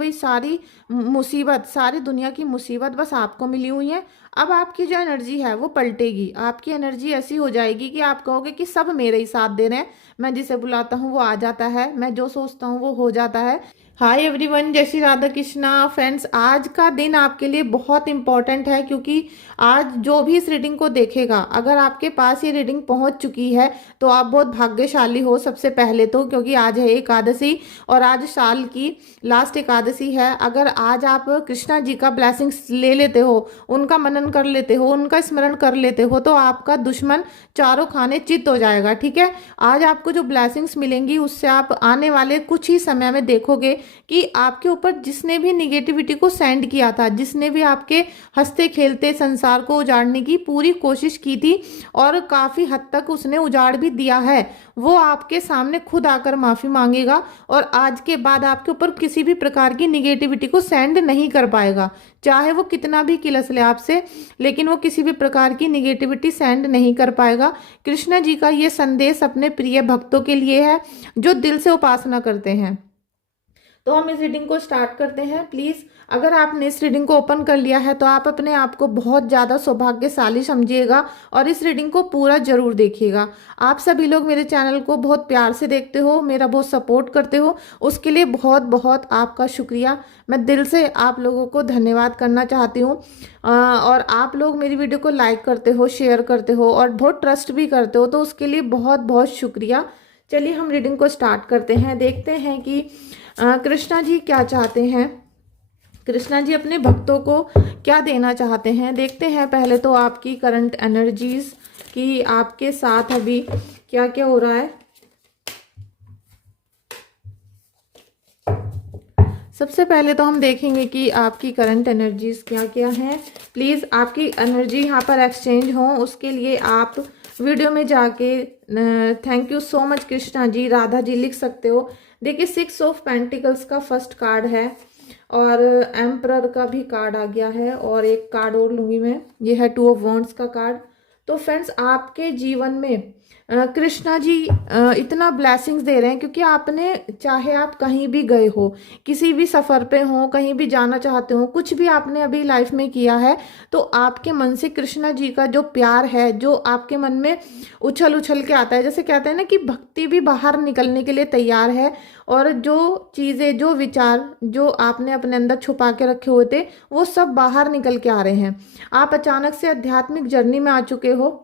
भाई सारी मुसीबत, सारी दुनिया की मुसीबत बस आपको मिली हुई है। अब आपकी जो एनर्जी है वो पलटेगी, आपकी एनर्जी ऐसी हो जाएगी कि आप कहोगे कि सब मेरे ही साथ दे रहे हैं, मैं जिसे बुलाता हूँ वो आ जाता है, मैं जो सोचता हूँ वो हो जाता है। हाय एवरीवन, जय श्री राधा कृष्णा। फ्रेंड्स, आज का दिन आपके लिए बहुत इंपॉर्टेंट है, क्योंकि आज जो भी इस रीडिंग को देखेगा, अगर आपके पास ये रीडिंग पहुंच चुकी है तो आप बहुत भाग्यशाली हो सबसे पहले तो, क्योंकि आज है एकादशी और आज साल की लास्ट एकादशी है। अगर आज आप कृष्णा जी का ब्लेसिंग्स ले लेते हो, उनका मनन कर लेते हो, उनका स्मरण कर लेते हो, तो आपका दुश्मन चारों खाने चित हो जाएगा। ठीक है, आज आपको जो ब्लेसिंग्स मिलेंगी उससे आप आने वाले कुछ ही समय में देखोगे कि आपके ऊपर जिसने भी निगेटिविटी को सेंड किया था, जिसने भी आपके हंसते खेलते संसार को उजाड़ने की पूरी कोशिश की थी और काफी हद तक उसने उजाड़ भी दिया है, वो आपके सामने खुद आकर माफी मांगेगा और आज के बाद आपके ऊपर किसी भी प्रकार की निगेटिविटी को सेंड नहीं कर पाएगा। चाहे वो कितना भी किलस ले आपसे, लेकिन वो किसी भी प्रकार की निगेटिविटी सेंड नहीं कर पाएगा। कृष्णा जी का ये संदेश अपने प्रिय भक्तों के लिए है जो दिल से उपासना करते हैं। तो हम इस रीडिंग को स्टार्ट करते हैं। प्लीज़, अगर आपने इस रीडिंग को ओपन कर लिया है तो आप अपने आप को बहुत ज़्यादा सौभाग्यशाली समझिएगा और इस रीडिंग को पूरा जरूर देखिएगा। आप सभी लोग मेरे चैनल को बहुत प्यार से देखते हो, मेरा बहुत सपोर्ट करते हो, उसके लिए बहुत बहुत आपका शुक्रिया। मैं दिल से आप लोगों को धन्यवाद करना चाहती हूँ। और आप लोग मेरी वीडियो को लाइक करते हो, शेयर करते हो और बहुत ट्रस्ट भी करते हो, तो उसके लिए बहुत बहुत शुक्रिया। चलिए हम रीडिंग को स्टार्ट करते हैं। देखते हैं कि कृष्णा जी क्या चाहते हैं, कृष्णा जी अपने भक्तों को क्या देना चाहते हैं। देखते हैं पहले तो आपकी करंट एनर्जीज कि आपके साथ अभी क्या क्या हो रहा है। सबसे पहले तो हम देखेंगे कि आपकी करंट एनर्जीज क्या क्या हैं। प्लीज़ आपकी एनर्जी यहाँ पर एक्सचेंज हो, उसके लिए आप वीडियो में जाके thank you so much Krishna ji, Radha ji लिख सकते हो। देखिए 6 ऑफ पेंटिकल्स का फर्स्ट कार्ड है और एम्परर का भी कार्ड आ गया है और एक कार्ड और लूंगी मैं, ये है 2 ऑफ वॉन्ड्स का कार्ड। तो फ्रेंड्स, आपके जीवन में कृष्णा जी इतना ब्लेसिंग्स दे रहे हैं, क्योंकि आपने, चाहे आप कहीं भी गए हो, किसी भी सफ़र पे हो, कहीं भी जाना चाहते हो, कुछ भी आपने अभी लाइफ में किया है, तो आपके मन से कृष्णा जी का जो प्यार है, जो आपके मन में उछल उछल के आता है, जैसे कहते हैं ना कि भक्ति भी बाहर निकलने के लिए तैयार है और जो चीज़ें, जो विचार जो आपने अपने अंदर छुपा के रखे हुए थे, वो सब बाहर निकल के आ रहे हैं। आप अचानक से आध्यात्मिक जर्नी में आ चुके हो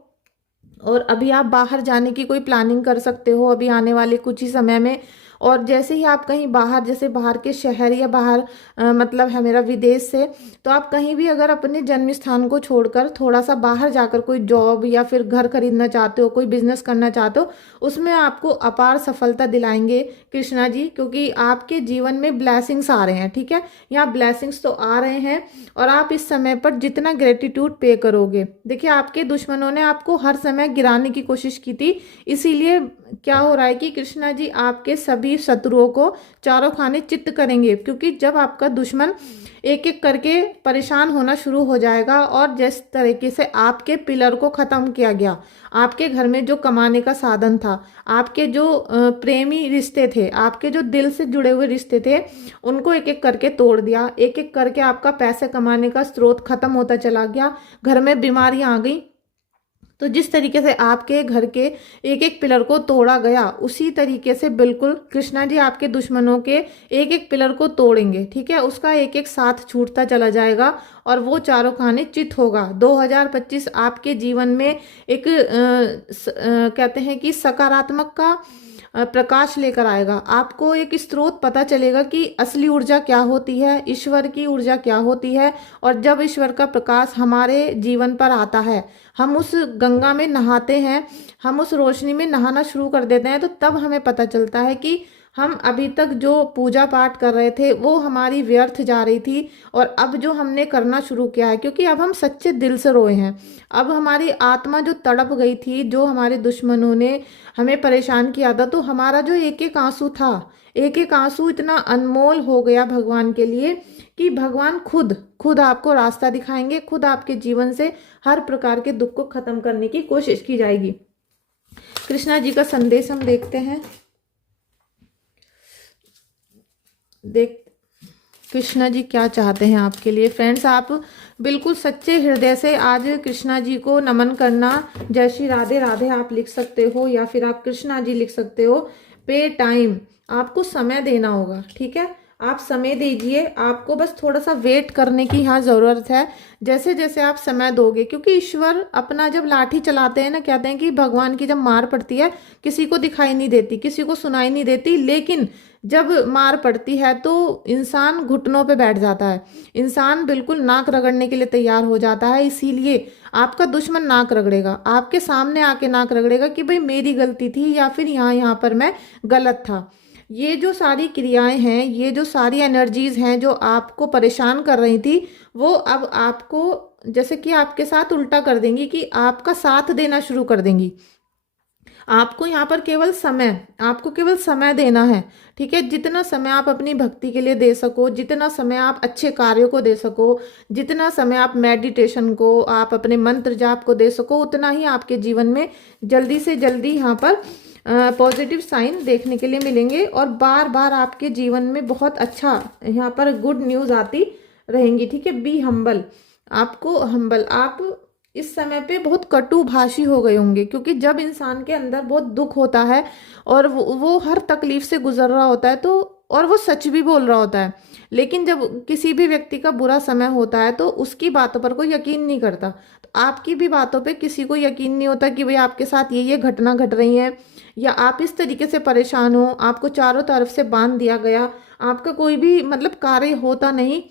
और अभी आप बाहर जाने की कोई प्लानिंग कर सकते हो अभी आने वाले कुछ ही समय में। और जैसे ही आप कहीं बाहर, जैसे बाहर के शहर या बाहर मतलब है मेरा विदेश से, तो आप कहीं भी अगर अपने जन्म स्थान को छोड़कर थोड़ा सा बाहर जाकर कोई जॉब या फिर घर खरीदना चाहते हो, कोई बिजनेस करना चाहते हो, उसमें आपको अपार सफलता दिलाएंगे कृष्णा जी, क्योंकि आपके जीवन में ब्लेसिंग्स आ रहे हैं। ठीक है, यहाँ ब्लेसिंग्स तो आ रहे हैं और आप इस समय पर जितना ग्रेटिट्यूड पे करोगे, देखिए आपके दुश्मनों ने आपको हर समय गिराने की कोशिश की थी, इसीलिए क्या हो रहा है कि कृष्णा जी आपके सभी शत्रुओं को चारों खाने चित्त करेंगे, क्योंकि जब आपका दुश्मन एक एक करके परेशान होना शुरू हो जाएगा और जिस तरीके से आपके पिलर को खत्म किया गया, आपके घर में जो कमाने का साधन था, आपके जो प्रेमी रिश्ते थे, आपके जो दिल से जुड़े हुए रिश्ते थे, उनको एक एक करके तोड़ दिया, एक एक करके आपका पैसे कमाने का स्रोत खत्म होता चला गया, घर में बीमारियां आ गई। तो जिस तरीके से आपके घर के एक एक पिलर को तोड़ा गया, उसी तरीके से बिल्कुल कृष्णा जी आपके दुश्मनों के एक एक पिलर को तोड़ेंगे। ठीक है, उसका एक एक साथ छूटता चला जाएगा और वो चारों खाने चित होगा। 2025 आपके जीवन में एक कहते हैं कि सकारात्मक का प्रकाश लेकर आएगा। आपको एक स्रोत पता चलेगा कि असली ऊर्जा क्या होती है, ईश्वर की ऊर्जा क्या होती है। और जब ईश्वर का प्रकाश हमारे जीवन पर आता है, हम उस गंगा में नहाते हैं, हम उस रोशनी में नहाना शुरू कर देते हैं, तो तब हमें पता चलता है कि हम अभी तक जो पूजा पाठ कर रहे थे वो हमारी व्यर्थ जा रही थी और अब जो हमने करना शुरू किया है, क्योंकि अब हम सच्चे दिल से रोए हैं। अब हमारी आत्मा जो तड़प गई थी, जो हमारे दुश्मनों ने हमें परेशान किया था, तो हमारा जो एक एक आंसू था, एक एक आंसू इतना अनमोल हो गया भगवान के लिए कि भगवान खुद खुद आपको रास्ता दिखाएंगे, खुद आपके जीवन से हर प्रकार के दुख को खत्म करने की कोशिश की जाएगी। कृष्णा जी का संदेश हम देखते हैं। कृष्णा जी क्या चाहते हैं आपके लिए। फ्रेंड्स, आप बिल्कुल सच्चे हृदय से आज कृष्णा जी को नमन करना। जय श्री राधे राधे आप लिख सकते हो, या फिर आप कृष्णा जी लिख सकते हो। पे टाइम, आपको समय देना होगा, ठीक है। आप समय दीजिए, आपको बस थोड़ा सा वेट करने की यहाँ ज़रूरत है। जैसे जैसे आप समय दोगे, क्योंकि ईश्वर अपना जब लाठी चलाते हैं ना, कहते हैं कि भगवान की जब मार पड़ती है किसी को दिखाई नहीं देती, किसी को सुनाई नहीं देती, लेकिन जब मार पड़ती है तो इंसान घुटनों पे बैठ जाता है, इंसान बिल्कुल नाक रगड़ने के लिए तैयार हो जाता है। इसीलिए आपका दुश्मन नाक रगड़ेगा, आपके सामने आके नाक रगड़ेगा कि भाई मेरी गलती थी, या फिर यहाँ पर मैं गलत था। ये जो सारी क्रियाएं हैं, ये जो सारी एनर्जीज हैं जो आपको परेशान कर रही थी, वो अब आपको जैसे कि आपके साथ उल्टा कर देंगी, कि आपका साथ देना शुरू कर देंगी। आपको यहाँ पर केवल समय, आपको केवल समय देना है, ठीक है। जितना समय आप अपनी भक्ति के लिए दे सको, जितना समय आप अच्छे कार्यों को दे सको, जितना समय आप मेडिटेशन को, आप अपने मंत्र जाप को दे सको, उतना ही आपके जीवन में जल्दी से जल्दी यहाँ पर पॉजिटिव साइन देखने के लिए मिलेंगे। और बार बार आपके जीवन में बहुत अच्छा यहाँ पर गुड न्यूज़ आती रहेंगी, ठीक है। बी हम्बल, आपको हम्बल, आप इस समय पे बहुत कटु भाषी हो गए होंगे, क्योंकि जब इंसान के अंदर बहुत दुख होता है और वो हर तकलीफ से गुजर रहा होता है, तो और वो सच भी बोल रहा होता है, लेकिन जब किसी भी व्यक्ति का बुरा समय होता है तो उसकी बातों पर कोई यकीन नहीं करता। तो आपकी भी बातों पे किसी को यकीन नहीं होता कि भाई आपके साथ ये घटना घट रही है, या आप इस तरीके से परेशान हो, आपको चारों तरफ से बांध दिया गया, आपका कोई भी मतलब कार्य होता नहीं,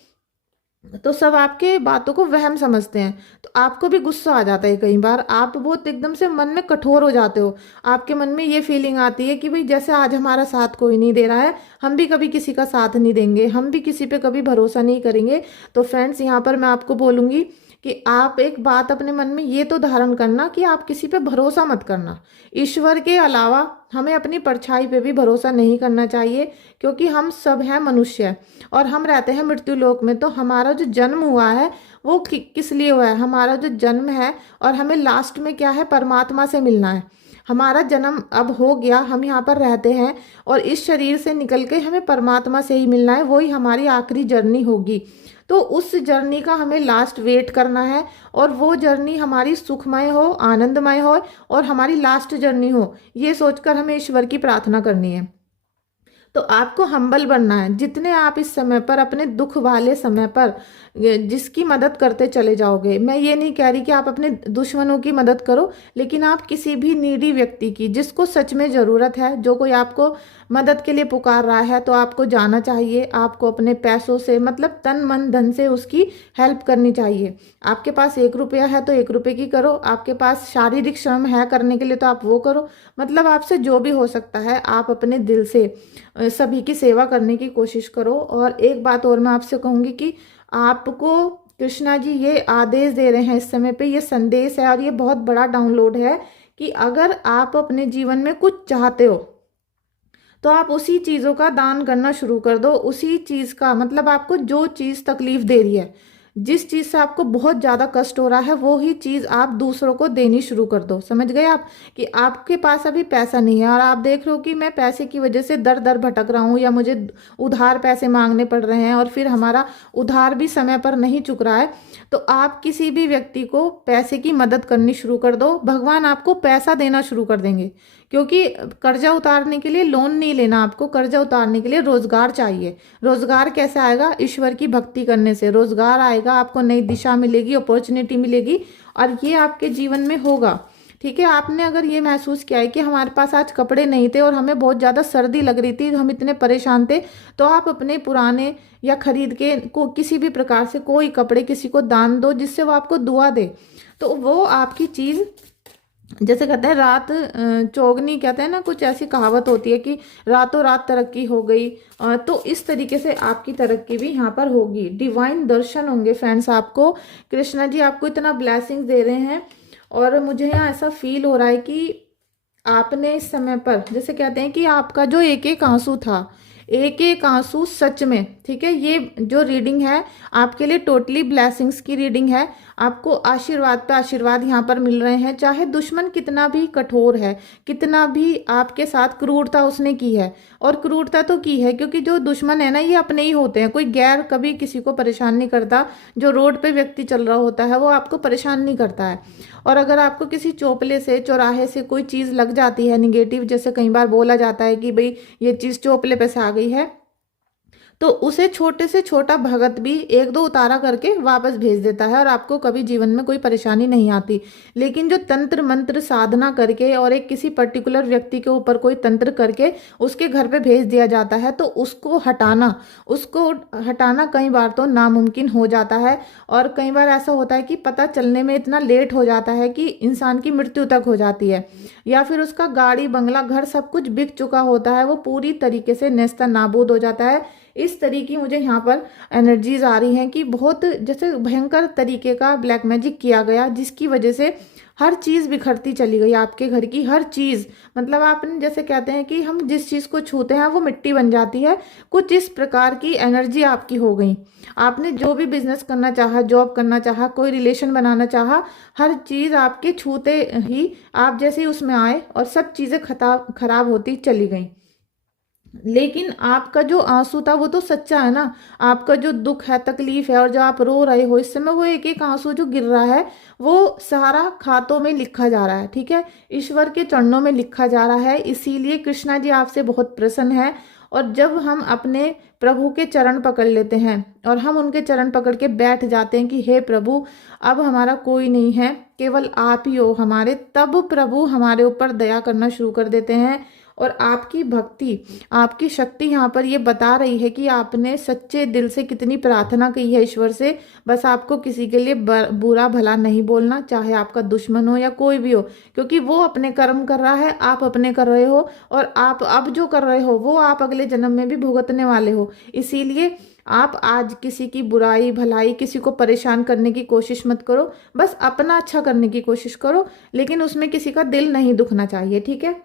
तो सब आपके बातों को वहम समझते हैं। तो आपको भी गुस्सा आ जाता है, कई बार आप बहुत एकदम से मन में कठोर हो जाते हो, आपके मन में ये फीलिंग आती है कि भाई जैसे आज हमारा साथ कोई नहीं दे रहा है, हम भी कभी किसी का साथ नहीं देंगे, हम भी किसी पे कभी भरोसा नहीं करेंगे। तो फ्रेंड्स, यहाँ पर मैं आपको बोलूँगी कि आप एक बात अपने मन में ये तो धारण करना कि आप किसी पे भरोसा मत करना। ईश्वर के अलावा हमें अपनी परछाई पे भी भरोसा नहीं करना चाहिए, क्योंकि हम सब हैं मनुष्य और हम रहते हैं मृत्यु लोक में। तो हमारा जो जन्म हुआ है वो किस लिए हुआ है, हमारा जो जन्म है, और हमें लास्ट में क्या है, परमात्मा से मिलना है। हमारा जन्म अब हो गया, हम यहाँ पर रहते हैं और इस शरीर से निकल के हमें परमात्मा से ही मिलना है, वही हमारी आखिरी जर्नी होगी। तो उस जर्नी का हमें लास्ट वेट करना है, और वो जर्नी हमारी सुखमय हो, आनंदमय हो, और हमारी लास्ट जर्नी हो, ये सोचकर हमें ईश्वर की प्रार्थना करनी है। तो आपको हम्बल बनना है। जितने आप इस समय पर अपने दुख वाले समय पर जिसकी मदद करते चले जाओगे, मैं ये नहीं कह रही कि आप अपने दुश्मनों की मदद करो, लेकिन आप किसी भी नीडी व्यक्ति की, जिसको सच में ज़रूरत है, जो कोई आपको मदद के लिए पुकार रहा है, तो आपको जाना चाहिए, आपको अपने पैसों से, मतलब तन मन धन से उसकी हेल्प करनी चाहिए। आपके पास 1 रुपया है तो 1 रुपये की करो, आपके पास शारीरिक श्रम है करने के लिए तो आप वो करो, मतलब आपसे जो भी हो सकता है आप अपने दिल से सभी की सेवा करने की कोशिश करो। और एक बात और मैं आपसे कहूँगी कि आपको कृष्णा जी ये आदेश दे रहे हैं इस समय पे, ये संदेश है और ये बहुत बड़ा डाउनलोड है कि अगर आप अपने जीवन में कुछ चाहते हो तो आप उसी चीज़ों का दान करना शुरू कर दो। उसी चीज़ का मतलब, आपको जो चीज़ तकलीफ दे रही है, जिस चीज़ से आपको बहुत ज़्यादा कष्ट हो रहा है, वो ही चीज़ आप दूसरों को देनी शुरू कर दो। समझ गए आप कि आपके पास अभी पैसा नहीं है और आप देख रहे हो कि मैं पैसे की वजह से दर दर भटक रहा हूँ, या मुझे उधार पैसे मांगने पड़ रहे हैं और फिर हमारा उधार भी समय पर नहीं चुक रहा है, तो आप किसी भी व्यक्ति को पैसे की मदद करनी शुरू कर दो। भगवान आपको पैसा देना शुरू कर देंगे, क्योंकि कर्जा उतारने के लिए लोन नहीं लेना, आपको कर्जा उतारने के लिए रोजगार चाहिए। रोजगार कैसे आएगा? ईश्वर की भक्ति करने से रोजगार आएगा, आपको नई दिशा मिलेगी, अपॉर्चुनिटी मिलेगी, और ये आपके जीवन में होगा। ठीक है, आपने अगर ये महसूस किया है कि हमारे पास आज कपड़े नहीं थे और हमें बहुत ज़्यादा सर्दी लग रही थी, हम इतने परेशान थे, तो आप अपने पुराने या खरीद के को किसी भी प्रकार से कोई कपड़े किसी को दान दो, जिससे वो आपको दुआ दे। तो वो आपकी चीज़, जैसे कहते हैं रात चौगनी, कहते हैं ना, कुछ ऐसी कहावत होती है कि रातों रात तरक्की हो गई, तो इस तरीके से आपकी तरक्की भी यहाँ पर होगी। डिवाइन दर्शन होंगे फ्रेंड्स आपको। कृष्णा जी आपको इतना ब्लेसिंग्स दे रहे हैं, और मुझे यहाँ ऐसा फील हो रहा है कि आपने इस समय पर, जैसे कहते हैं कि आपका जो एक एक आंसू था, एक एक आंसू सच में, ठीक है। ये जो रीडिंग है आपके लिए टोटली ब्लेसिंग्स की रीडिंग है। आपको आशीर्वाद पे आशीर्वाद यहाँ पर मिल रहे हैं। चाहे दुश्मन कितना भी कठोर है, कितना भी आपके साथ क्रूरता उसने की है, और क्रूरता तो की है क्योंकि जो दुश्मन है ना ये अपने ही होते हैं, कोई गैर कभी किसी को परेशान नहीं करता। जो रोड पे व्यक्ति चल रहा होता है वो आपको परेशान नहीं करता है। और अगर आपको किसी चोपले से, चौराहे से कोई चीज़ लग जाती है निगेटिव, जैसे कई बार बोला जाता है कि भाई ये चीज़ चोपले पे से आ गई है, तो उसे छोटे से छोटा भगत भी एक दो उतारा करके वापस भेज देता है और आपको कभी जीवन में कोई परेशानी नहीं आती। लेकिन जो तंत्र मंत्र साधना करके और एक किसी पर्टिकुलर व्यक्ति के ऊपर कोई तंत्र करके उसके घर पे भेज दिया जाता है, तो उसको हटाना कई बार तो नामुमकिन हो जाता है। और कई बार ऐसा होता है कि पता चलने में इतना लेट हो जाता है कि इंसान की मृत्यु तक हो जाती है, या फिर उसका गाड़ी बंगला घर सब कुछ बिक चुका होता है, वो पूरी तरीके से नेस्ता नाबूद हो जाता है। इस तरीके की मुझे यहाँ पर एनर्जीज आ रही हैं कि बहुत जैसे भयंकर तरीके का ब्लैक मैजिक किया गया, जिसकी वजह से हर चीज़ बिखरती चली गई। आपके घर की हर चीज़, मतलब आपने जैसे कहते हैं कि हम जिस चीज़ को छूते हैं वो मिट्टी बन जाती है, कुछ इस प्रकार की एनर्जी आपकी हो गई। आपने जो भी बिजनेस करना चाहा, जॉब करना चाहा, कोई रिलेशन बनाना चाहा, हर चीज़ आपके छूते ही आप जैसे ही उसमें आए और सब चीज़ें खराब होती चली गई। लेकिन आपका जो आंसू था वो तो सच्चा है ना। आपका जो दुख है, तकलीफ है, और जो आप रो रहे हो इस समय, वो एक एक आंसू जो गिर रहा है वो सारा खातों में लिखा जा रहा है, ठीक है। ईश्वर के चरणों में लिखा जा रहा है। इसीलिए कृष्णा जी आपसे बहुत प्रसन्न है। और जब हम अपने प्रभु के चरण पकड़ लेते हैं और हम उनके चरण पकड़ के बैठ जाते हैं कि हे प्रभु, अब हमारा कोई नहीं है, केवल आप ही हो हमारे, तब प्रभु हमारे ऊपर दया करना शुरू कर देते हैं। और आपकी भक्ति, आपकी शक्ति यहाँ पर ये बता रही है कि आपने सच्चे दिल से कितनी प्रार्थना की है ईश्वर से। बस आपको किसी के लिए बुरा भला नहीं बोलना, चाहे आपका दुश्मन हो या कोई भी हो, क्योंकि वो अपने कर्म कर रहा है, आप अपने कर रहे हो, और आप अब जो कर रहे हो वो आप अगले जन्म में भी भुगतने वाले हो। इसीलिए आप आज किसी की बुराई भलाई, किसी को परेशान करने की कोशिश मत करो, बस अपना अच्छा करने की कोशिश करो, लेकिन उसमें किसी का दिल नहीं दुखना चाहिए, ठीक है।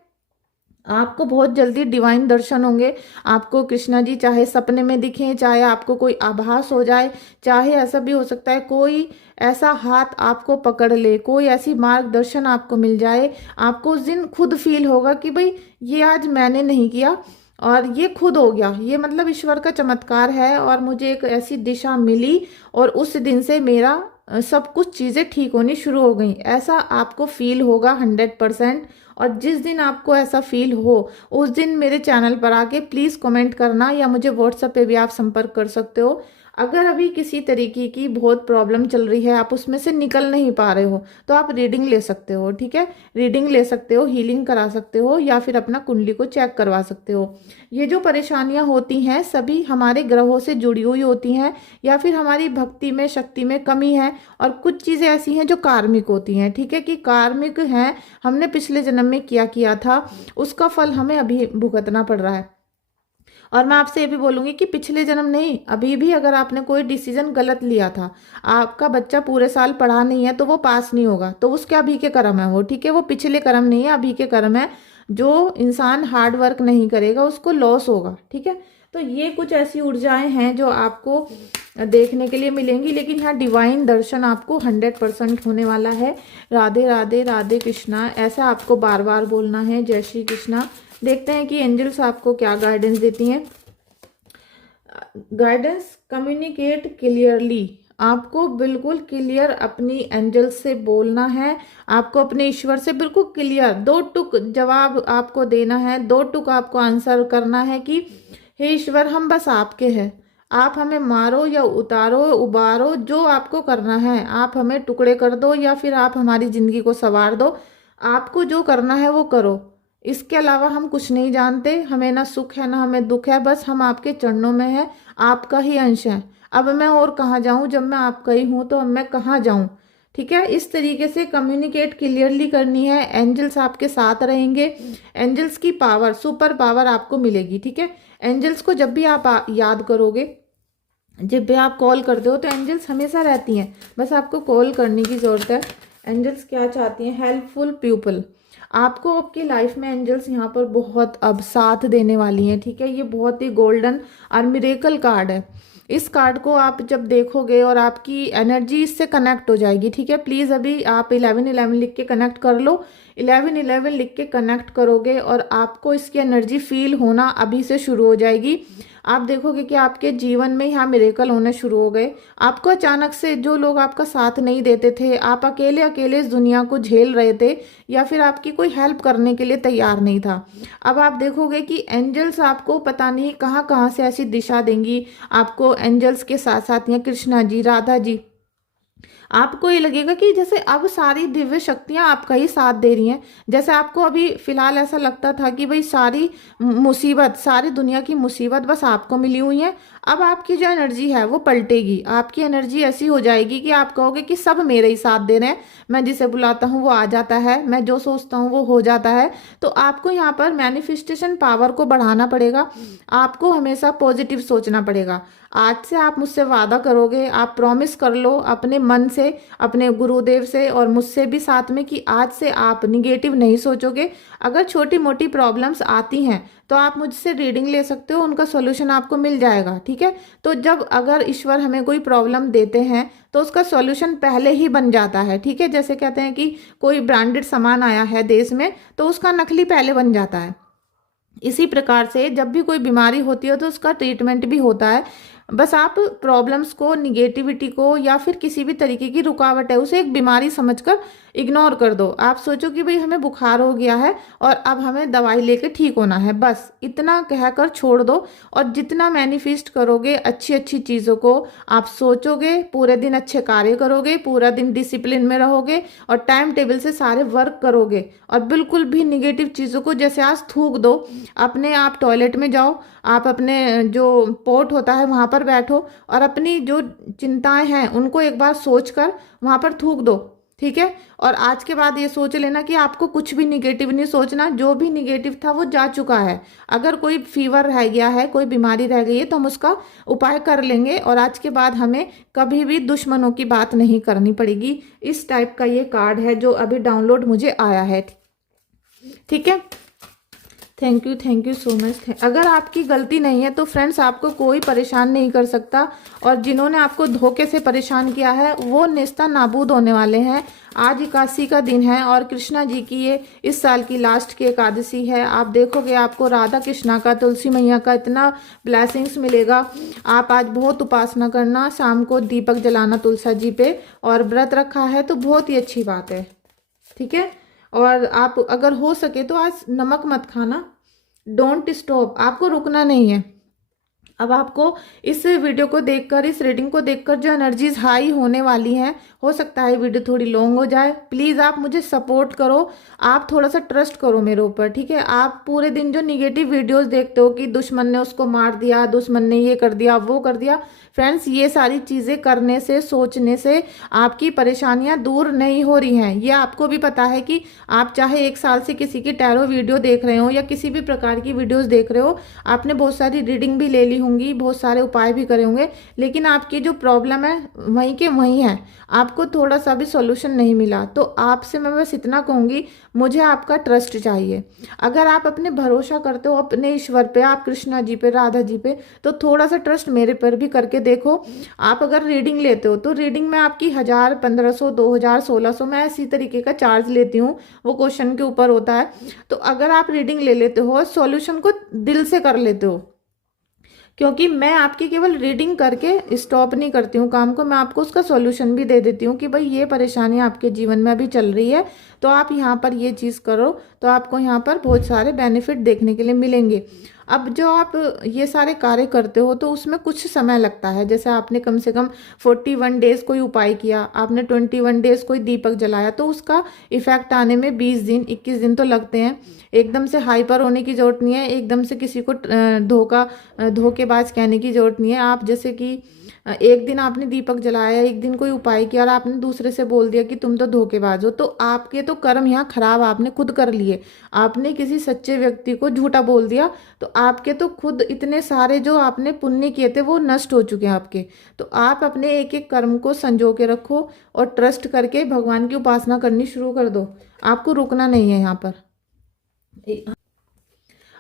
आपको बहुत जल्दी डिवाइन दर्शन होंगे। आपको कृष्णा जी चाहे सपने में दिखें, चाहे आपको कोई आभास हो जाए, चाहे ऐसा भी हो सकता है कोई ऐसा हाथ आपको पकड़ ले, कोई ऐसी मार्गदर्शन आपको मिल जाए। आपको उस दिन खुद फील होगा कि भाई ये आज मैंने नहीं किया और ये खुद हो गया, ये मतलब ईश्वर का चमत्कार है और मुझे एक ऐसी दिशा मिली और उस दिन से मेरा सब कुछ चीज़ें ठीक होनी शुरू हो गई। ऐसा आपको फील होगा 100%। और जिस दिन आपको ऐसा फील हो उस दिन मेरे चैनल पर आके प्लीज़ कमेंट करना, या मुझे व्हाट्सएप पे भी आप संपर्क कर सकते हो। अगर अभी किसी तरीके की बहुत प्रॉब्लम चल रही है, आप उसमें से निकल नहीं पा रहे हो, तो आप रीडिंग ले सकते हो, ठीक है। रीडिंग ले सकते हो, हीलिंग करा सकते हो, या फिर अपना कुंडली को चेक करवा सकते हो। ये जो परेशानियां होती हैं सभी हमारे ग्रहों से जुड़ी हुई होती हैं, या फिर हमारी भक्ति में, शक्ति में कमी है, और कुछ चीज़ें ऐसी हैं जो कार्मिक होती हैं, ठीक है, कि कार्मिक हैं, हमने पिछले जन्म में किया था, उसका फल हमें अभी भुगतना पड़ रहा है। और मैं आपसे ये भी बोलूँगी कि पिछले जन्म नहीं, अभी भी अगर आपने कोई डिसीजन गलत लिया था, आपका बच्चा पूरे साल पढ़ा नहीं है तो वो पास नहीं होगा, तो उसके अभी के कर्म है वो, ठीक है। वो पिछले कर्म नहीं है, अभी के कर्म है। जो इंसान हार्ड वर्क नहीं करेगा उसको लॉस होगा, ठीक है। तो ये कुछ ऐसी ऊर्जाएं हैं जो आपको देखने के लिए मिलेंगी, लेकिन यहाँ डिवाइन दर्शन आपको 100% होने वाला है। राधे राधे, राधे कृष्णा, ऐसा आपको बार बार बोलना है, जय श्री कृष्णा। देखते हैं कि एंजल्स आपको क्या गाइडेंस देती हैं। Guidance, communicate clearly. आपको बिल्कुल क्लियर अपनी एंजल्स से बोलना है, आपको अपने ईश्वर से बिल्कुल क्लियर 2 टुक जवाब आपको देना है, 2 टुक आपको आंसर करना है कि हे ईश्वर, हम बस आपके हैं, आप हमें मारो या उतारो, उबारो, जो आपको करना है, आप हमें टुकड़े कर दो या फिर आप हमारी ज़िंदगी को संवार दो, आपको जो करना है वो करो। इसके अलावा हम कुछ नहीं जानते, हमें ना सुख है ना हमें दुख है, बस हम आपके चरणों में हैं, आपका ही अंश है। अब मैं और कहाँ जाऊँ, जब मैं आपका ही हूँ तो अब मैं कहाँ जाऊँ, ठीक है। इस तरीके से कम्युनिकेट क्लियरली करनी है। एंजल्स आपके साथ रहेंगे, एंजल्स की पावर, सुपर पावर आपको मिलेगी, ठीक है। एंजल्स को जब भी आप याद करोगे, जब भी आप कॉल करते हो, तो एंजल्स हमेशा रहती हैं, बस आपको कॉल करने की ज़रूरत है। एंजल्स क्या चाहती हैं? Helpful people. आपको आपकी लाइफ में एंजल्स यहाँ पर बहुत अब साथ देने वाली हैं, ठीक है। ये बहुत ही गोल्डन और मिरेकल कार्ड है। इस कार्ड को आप जब देखोगे और आपकी एनर्जी इससे कनेक्ट हो जाएगी, ठीक है। प्लीज़ अभी आप 1111 लिख के कनेक्ट कर लो। 1111 लिख के कनेक्ट करोगे और आपको इसकी एनर्जी फील होना अभी से शुरू हो जाएगी। आप देखोगे कि आपके जीवन में यहाँ मिरेकल होने शुरू हो गए। आपको अचानक से जो लोग आपका साथ नहीं देते थे, आप अकेले अकेले इस दुनिया को झेल रहे थे या फिर आपकी कोई हेल्प करने के लिए तैयार नहीं था, अब आप देखोगे कि एंजल्स आपको पता नहीं कहाँ कहाँ से ऐसी दिशा देंगी। आपको एंजल्स के साथ साथ यहाँ कृष्णा जी, राधा जी, आपको ये लगेगा कि जैसे अब सारी दिव्य शक्तियां आपका ही साथ दे रही हैं। जैसे आपको अभी फिलहाल ऐसा लगता था कि भाई सारी मुसीबत, सारी दुनिया की मुसीबत बस आपको मिली हुई है। अब आपकी जो एनर्जी है वो पलटेगी। आपकी एनर्जी ऐसी हो जाएगी कि आप कहोगे कि सब मेरे ही साथ दे रहे हैं, मैं जिसे बुलाता हूँ वो आ जाता है, मैं जो सोचता हूँ वो हो जाता है। तो आपको यहाँ पर मैनिफेस्टेशन पावर को बढ़ाना पड़ेगा। आपको हमेशा पॉजिटिव सोचना पड़ेगा। आज से आप मुझसे वादा करोगे, आप प्रॉमिस कर लो अपने मन से, अपने गुरुदेव से और मुझसे भी साथ में, कि आज से आप निगेटिव नहीं सोचोगे। अगर छोटी मोटी प्रॉब्लम्स आती हैं तो आप मुझसे रीडिंग ले सकते हो, उनका सॉल्यूशन आपको मिल जाएगा, ठीक है। तो जब अगर ईश्वर हमें कोई प्रॉब्लम देते हैं तो उसका सॉल्यूशन पहले ही बन जाता है, ठीक है। जैसे कहते हैं कि कोई ब्रांडेड सामान आया है देश में तो उसका नकली पहले बन जाता है। इसी प्रकार से जब भी कोई बीमारी होती है तो उसका ट्रीटमेंट भी होता है। बस आप प्रॉब्लम्स को, निगेटिविटी को या फिर किसी भी तरीके की रुकावट है उसे एक बीमारी समझकर इग्नोर कर दो। आप सोचो कि भाई हमें बुखार हो गया है और अब हमें दवाई लेके ठीक होना है, बस इतना कहकर छोड़ दो। और जितना मैनिफेस्ट करोगे अच्छी अच्छी चीज़ों को, आप सोचोगे, पूरे दिन अच्छे कार्य करोगे, पूरा दिन डिसिप्लिन में रहोगे और टाइम टेबल से सारे वर्क करोगे और बिल्कुल भी निगेटिव चीज़ों को जैसे आज थूक दो। अपने आप टॉयलेट में जाओ, आप अपने जो पोर्ट होता है वहाँ पर बैठो और अपनी जो चिंताएं हैं उनको एक बार सोचकर वहाँ पर थूक दो, ठीक है। और आज के बाद ये सोच लेना कि आपको कुछ भी निगेटिव नहीं सोचना, जो भी निगेटिव था वो जा चुका है। अगर कोई फीवर रह गया है, कोई बीमारी रह गई है तो हम उसका उपाय कर लेंगे और आज के बाद हमें कभी भी दुश्मनों की बात नहीं करनी पड़ेगी। इस टाइप का ये कार्ड है जो अभी डाउनलोड मुझे आया है, ठीक है। Thank you so much. अगर आपकी गलती नहीं है तो फ्रेंड्स आपको कोई परेशान नहीं कर सकता और जिन्होंने आपको धोखे से परेशान किया है वो नेस्ता नाबूद होने वाले हैं। आज एकादशी का दिन है और कृष्णा जी की ये इस साल की लास्ट की एकादशी है। आप देखोगे आपको राधा कृष्णा का, तुलसी मैया का इतना ब्लेसिंग्स मिलेगा। आप आज बहुत उपासना करना, शाम को दीपक जलाना तुलसा जी पे, और व्रत रखा है तो बहुत ही अच्छी बात है, ठीक है। और आप अगर हो सके तो आज नमक मत खाना, डोंट स्टॉप, आपको रुकना नहीं है। अब आपको इस वीडियो को देखकर, इस रीडिंग को देखकर जो एनर्जीज हाई होने वाली हैं, हो सकता है वीडियो थोड़ी लॉन्ग हो जाए। प्लीज़ आप मुझे सपोर्ट करो, आप थोड़ा सा ट्रस्ट करो मेरे ऊपर, ठीक है। आप पूरे दिन जो निगेटिव वीडियोस देखते हो कि दुश्मन ने उसको मार दिया, दुश्मन ने ये कर दिया, वो कर दिया, फ्रेंड्स ये सारी चीज़ें करने से, सोचने से आपकी परेशानियां दूर नहीं हो रही हैं। ये आपको भी पता है कि आप चाहे 1 साल से किसी की टैरो वीडियो देख रहे हो या किसी भी प्रकार की वीडियोस देख रहे हो, आपने बहुत सारी रीडिंग भी ले ली होंगी, बहुत सारे उपाय भी करे होंगे, लेकिन आपकी जो प्रॉब्लम है वहीं के वहीं है, आपको थोड़ा सा भी सॉल्यूशन नहीं मिला। तो आपसे मैं बस इतना कहूँगी, मुझे आपका ट्रस्ट चाहिए। अगर आप अपने भरोसा करते हो अपने ईश्वर पे, आप कृष्णा जी पे, राधा जी पे, तो थोड़ा सा ट्रस्ट मेरे पर भी करके देखो। आप अगर रीडिंग लेते हो तो रीडिंग में आपकी 1000, 1500, 2000, 1600, मैं इसी तरीके का चार्ज लेती हूँ, वो क्वेश्चन के ऊपर होता है। तो अगर आप रीडिंग ले लेते हो, सॉल्यूशन को दिल से कर लेते हो, क्योंकि मैं आपकी केवल रीडिंग करके स्टॉप नहीं करती हूँ काम को, मैं आपको उसका सॉल्यूशन भी दे देती हूँ कि भाई ये परेशानी आपके जीवन में अभी चल रही है तो आप यहाँ पर ये चीज़ करो तो आपको यहाँ पर बहुत सारे बेनिफिट देखने के लिए मिलेंगे। अब जो आप ये सारे कार्य करते हो तो उसमें कुछ समय लगता है। जैसे आपने कम से कम 41 डेज कोई उपाय किया, आपने 21 डेज कोई दीपक जलाया, तो उसका इफेक्ट आने में 20 दिन, 21 दिन तो लगते हैं। एकदम से हाइपर होने की जरूरत नहीं है, एकदम से किसी को धोखेबाज कहने की जरूरत नहीं है। आप जैसे कि एक दिन आपने दीपक जलाया, एक दिन कोई उपाय किया और आपने दूसरे से बोल दिया कि तुम तो धोखेबाज हो, तो आपके तो कर्म यहाँ खराब आपने खुद कर लिए। आपने किसी सच्चे व्यक्ति को झूठा बोल दिया, तो आपके तो खुद इतने सारे जो आपने पुण्य किए थे वो नष्ट हो चुके हैं आपके। तो आप अपने एक एक कर्म को संजो के रखो और ट्रस्ट करके भगवान की उपासना करनी शुरू कर दो। आपको रुकना नहीं है यहाँ पर।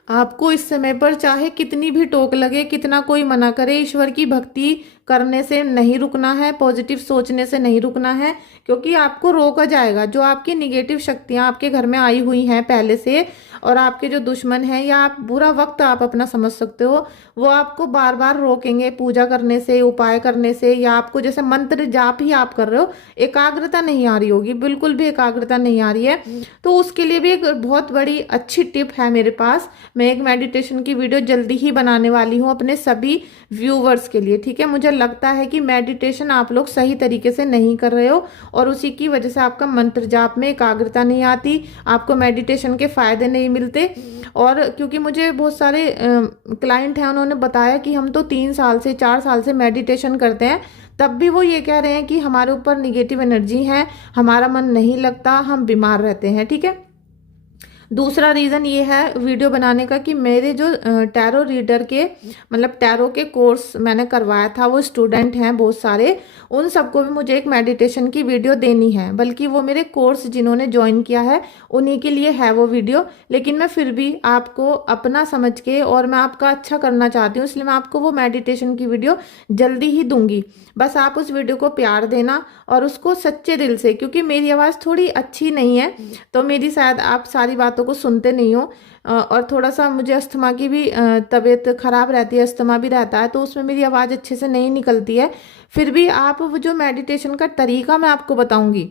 आपको इस समय पर चाहे कितनी भी टोक लगे, कितना कोई मना करे, ईश्वर की भक्ति करने से नहीं रुकना है, पॉजिटिव सोचने से नहीं रुकना है, क्योंकि आपको रोका जाएगा। जो आपकी निगेटिव शक्तियां आपके घर में आई हुई हैं पहले से, और आपके जो दुश्मन हैं, या आप बुरा वक्त आप अपना समझ सकते हो, वो आपको बार बार रोकेंगे पूजा करने से, उपाय करने से, या आपको जैसे मंत्र जाप ही आप कर रहे हो, एकाग्रता नहीं आ रही होगी, बिल्कुल भी एकाग्रता नहीं आ रही है, तो उसके लिए भी एक बहुत बड़ी अच्छी टिप है मेरे पास। मैं एक मेडिटेशन की वीडियो जल्दी ही बनाने वाली हूँ अपने सभी व्यूवर्स के लिए, ठीक है। मुझे लगता है कि मेडिटेशन आप लोग सही तरीके से नहीं कर रहे हो और उसी की वजह से आपका मंत्र जाप में एकाग्रता नहीं आती, आपको मेडिटेशन के फायदे नहीं मिलते। और क्योंकि मुझे बहुत सारे क्लाइंट हैं, उन्होंने बताया कि हम तो 3 साल से 4 साल से मेडिटेशन करते हैं, तब भी वो ये कह रहे हैं कि हमारे ऊपर निगेटिव एनर्जी है, हमारा मन नहीं लगता, हम बीमार रहते हैं, ठीक है। दूसरा रीज़न ये है वीडियो बनाने का कि मेरे जो टैरो रीडर के मतलब टैरो के कोर्स मैंने करवाया था, वो स्टूडेंट हैं बहुत सारे, उन सबको भी मुझे एक मेडिटेशन की वीडियो देनी है। बल्कि वो मेरे कोर्स जिन्होंने ज्वाइन किया है उन्हीं के लिए है वो वीडियो, लेकिन मैं फिर भी आपको अपना समझ के और मैं आपका अच्छा करना चाहती हूँ, इसलिए मैं आपको वो मेडिटेशन की वीडियो जल्दी ही दूंगी। बस आप उस वीडियो को प्यार देना और उसको सच्चे दिल से, क्योंकि मेरी आवाज़ थोड़ी अच्छी नहीं है तो मेरी शायद आप सारी बातों को सुनते नहीं हो, और थोड़ा सा मुझे अस्थमा की भी तबीयत खराब रहती है, अस्थमा भी रहता है, तो उसमें मेरी आवाज़ अच्छे से नहीं निकलती है। फिर भी आप वो जो मेडिटेशन का तरीका मैं आपको बताऊंगी,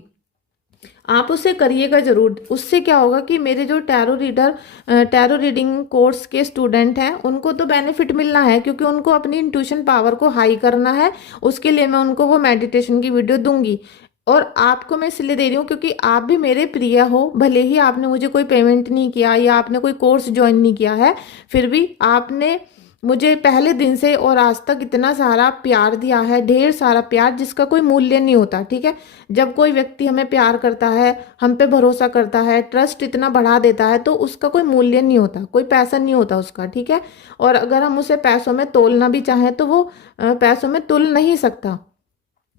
आप उसे करिएगा ज़रूर। उससे क्या होगा कि मेरे जो टैरो रीडिंग कोर्स के स्टूडेंट हैं उनको तो बेनिफिट मिलना है, क्योंकि उनको अपनी इंट्यूशन पावर को हाई करना है, उसके लिए मैं उनको वो मेडिटेशन की वीडियो दूंगी। और आपको मैं इसलिए दे रही हूँ क्योंकि आप भी मेरे प्रिय हो, भले ही आपने मुझे कोई पेमेंट नहीं किया या आपने कोई कोर्स ज्वाइन नहीं किया है, फिर भी आपने मुझे पहले दिन से और आज तक इतना सारा प्यार दिया है, ढेर सारा प्यार जिसका कोई मूल्य नहीं होता, ठीक है। जब कोई व्यक्ति हमें प्यार करता है, हम पे भरोसा करता है, ट्रस्ट इतना बढ़ा देता है, तो उसका कोई मूल्य नहीं होता, कोई पैसा नहीं होता उसका, ठीक है। और अगर हम उसे पैसों में तोलना भी चाहें तो वो पैसों में तुल नहीं सकता।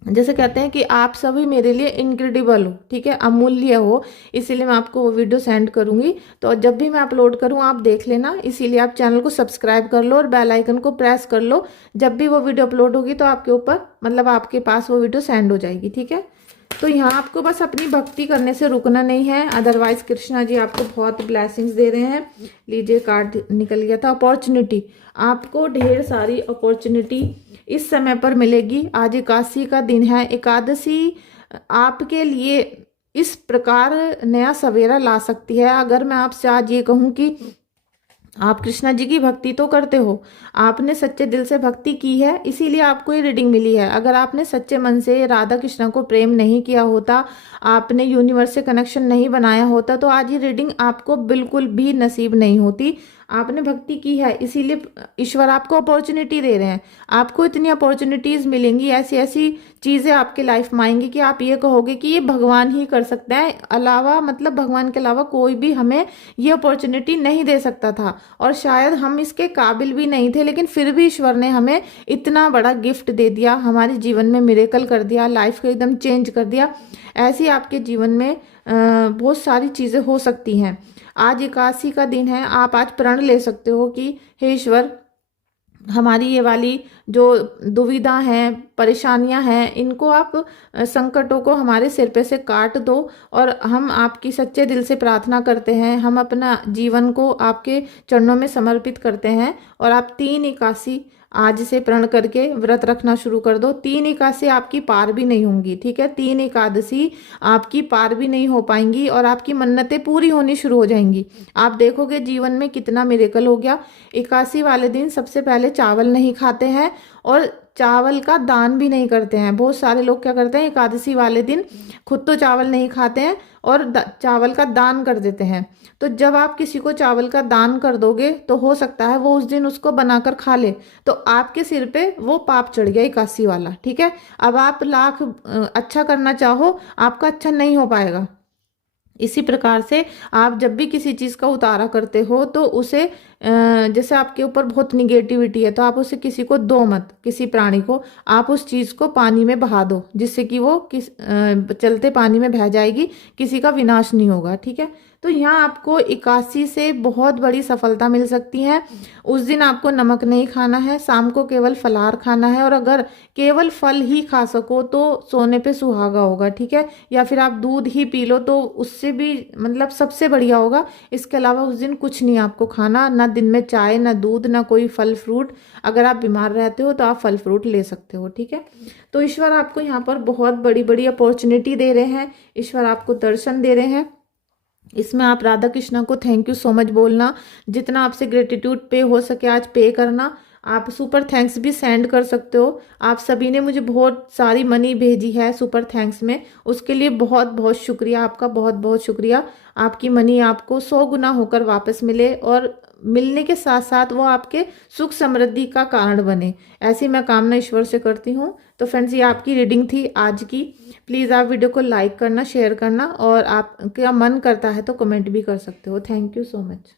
जैसे कहते हैं कि आप सभी मेरे लिए इनक्रेडिबल हो, ठीक है, अमूल्य हो, इसीलिए मैं आपको वो वीडियो सेंड करूंगी। तो जब भी मैं अपलोड करूं आप देख लेना, इसीलिए आप चैनल को सब्सक्राइब कर लो और बेल आइकन को प्रेस कर लो। जब भी वो वीडियो अपलोड होगी तो आपके ऊपर मतलब आपके पास वो वीडियो सेंड हो जाएगी, ठीक है। तो यहाँ आपको बस अपनी भक्ति करने से रुकना नहीं है, अदरवाइज कृष्णा जी आपको बहुत ब्लेसिंग्स दे रहे हैं। लीजिए कार्ड निकल गया था, अपॉर्चुनिटी, आपको ढेर सारी अपॉर्चुनिटी इस समय पर मिलेगी। आज एकादशी का दिन है, एकादशी आपके लिए इस प्रकार नया सवेरा ला सकती है। अगर मैं आपसे आज ये कहूँ कि आप कृष्णा जी की भक्ति तो करते हो, आपने सच्चे दिल से भक्ति की है, इसीलिए आपको ये रीडिंग मिली है। अगर आपने सच्चे मन से राधा कृष्णा को प्रेम नहीं किया होता, आपने यूनिवर्स से कनेक्शन नहीं बनाया होता, तो आज ये रीडिंग आपको बिल्कुल भी नसीब नहीं होती। आपने भक्ति की है, इसीलिए ईश्वर आपको अपॉर्चुनिटी दे रहे हैं। आपको इतनी अपॉर्चुनिटीज मिलेंगी, ऐसी ऐसी चीजें आपके लाइफ में आएंगी कि आप ये कहोगे कि ये भगवान ही कर सकते हैं, अलावा मतलब भगवान के अलावा कोई भी हमें ये अपॉर्चुनिटी नहीं दे सकता था, और शायद हम इसके काबिल भी नहीं थे, लेकिन फिर भी ईश्वर ने हमें इतना बड़ा गिफ्ट दे दिया, हमारे जीवन में मिरेकल कर दिया, लाइफ को एकदम चेंज कर दिया। ऐसी आपके जीवन में बहुत सारी चीजें हो सकती हैं। आज एकादशी का दिन है, आप आज प्रण ले सकते हो कि हे ईश्वर, हमारी ये वाली जो दुविधा हैं, परेशानियां हैं, इनको आप संकटों को हमारे सिर पे से काट दो, और हम आपकी सच्चे दिल से प्रार्थना करते हैं, हम अपना जीवन को आपके चरणों में समर्पित करते हैं। और आप 3 एकादशी आज से प्रण करके व्रत रखना शुरू कर दो। 3 एकादशी आपकी पार भी नहीं होंगी, ठीक है, 3 एकादशी आपकी पार भी नहीं हो पाएंगी और आपकी मन्नतें पूरी होनी शुरू हो जाएंगी। आप देखोगे जीवन में कितना मिरेकल हो गया। एकादशी वाले दिन सबसे पहले चावल नहीं खाते हैं, और चावल का दान भी नहीं करते हैं। बहुत सारे लोग क्या करते हैं, एकादशी वाले दिन खुद तो चावल नहीं खाते हैं और चावल का दान कर देते हैं। तो जब आप किसी को चावल का दान कर दोगे तो हो सकता है वो उस दिन उसको बनाकर खा ले, तो आपके सिर पे वो पाप चढ़ गया एकादशी वाला। ठीक है, अब आप लाख अच्छा करना चाहो, आपका अच्छा नहीं हो पाएगा। इसी प्रकार से आप जब भी किसी चीज़ का उतारा करते हो तो उसे जैसे आपके ऊपर बहुत निगेटिविटी है तो आप उसे किसी को दो मत, किसी प्राणी को आप उस चीज़ को पानी में बहा दो, जिससे कि वो चलते पानी में बह जाएगी, किसी का विनाश नहीं होगा। ठीक है, तो यहाँ आपको 81 से बहुत बड़ी सफलता मिल सकती है। उस दिन आपको नमक नहीं खाना है, शाम को केवल फलाहार खाना है, और अगर केवल फल ही खा सको तो सोने पे सुहागा होगा। ठीक है, या फिर आप दूध ही पी लो तो उससे भी मतलब सबसे बढ़िया होगा। इसके अलावा उस दिन कुछ नहीं आपको खाना, ना दिन में चाय, ना दूध, ना कोई फल फ्रूट। अगर आप बीमार रहते हो तो आप फल फ्रूट ले सकते हो। ठीक है, तो ईश्वर आपको यहाँ पर बहुत बड़ी बड़ी अपॉर्चुनिटी दे रहे हैं, ईश्वर आपको दर्शन दे रहे हैं। इसमें आप राधा कृष्णा को थैंक यू सो मच बोलना, जितना आपसे ग्रेटिट्यूड पे हो सके आज पे करना। आप सुपर थैंक्स भी सेंड कर सकते हो। आप सभी ने मुझे बहुत सारी मनी भेजी है सुपर थैंक्स में, उसके लिए बहुत बहुत शुक्रिया आपका, बहुत बहुत शुक्रिया। आपकी मनी आपको 100 गुना होकर वापस मिले, और मिलने के साथ साथ वो आपके सुख समृद्धि का कारण बने, ऐसी मैं कामना ईश्वर से करती हूँ। तो फ्रेंड्स, ये आपकी रीडिंग थी आज की। प्लीज़ आप वीडियो को लाइक करना, शेयर करना, और आपका मन करता है तो कमेंट भी कर सकते हो। Thank you so much.